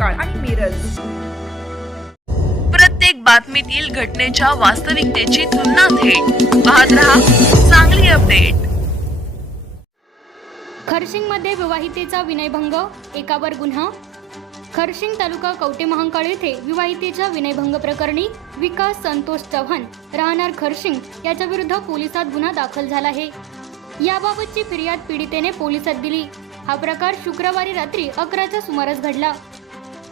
महांकाळ आणि मिरज प्रत्येक बातमीतील घटनेच्या वास्तविकतेची तुलना थेट. पाहत रहा चांगली अपडेट. खरशिंगमध्ये विवाहितेचा विनयभंग एकावर गुन्हा. खरशिंग तालुका कवटे महांकाळ येथे विवाहितेच्या विनयभंग प्रकरणी विकास संतोष चव्हाण राहणार खरशिंग याच्या विरुद्ध पोलिसात गुन्हा दाखल झाला आहे. याबाबतची फिर्याद पीडितेने पोलिसात दिली. हा प्रकार शुक्रवारी रात्री अकराच्या सुमारास घडला.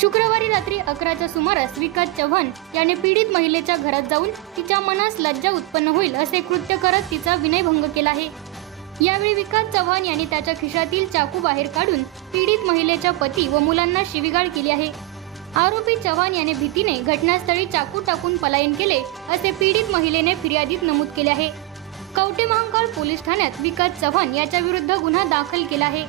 शुक्रवारी रात्री अकराच्या सुमारास विकास चव्हाण याने पीडित महिलेच्या घरात जाऊन तिच्या मनास लज्जा उत्पन्न होईल असे कृत्य करत तिचा विनयभंग केला आहे. यावेळी विकास चव्हाण यांनी त्याच्या खिशातील चाकू बाहेर काढून पीडित महिलेच्या पती व मुलांना शिवीगाळ केली आहे. आरोपी चव्हाण याने भीतीने घटनास्थळी चाकू टाकून पलायन केले असे पीडित महिलेने फिर्यादीत नमूद केले आहे. कवटे महांकाळ पोलीस ठाण्यात विकास चव्हाण याच्या विरुद्ध गुन्हा दाखल केला आहे.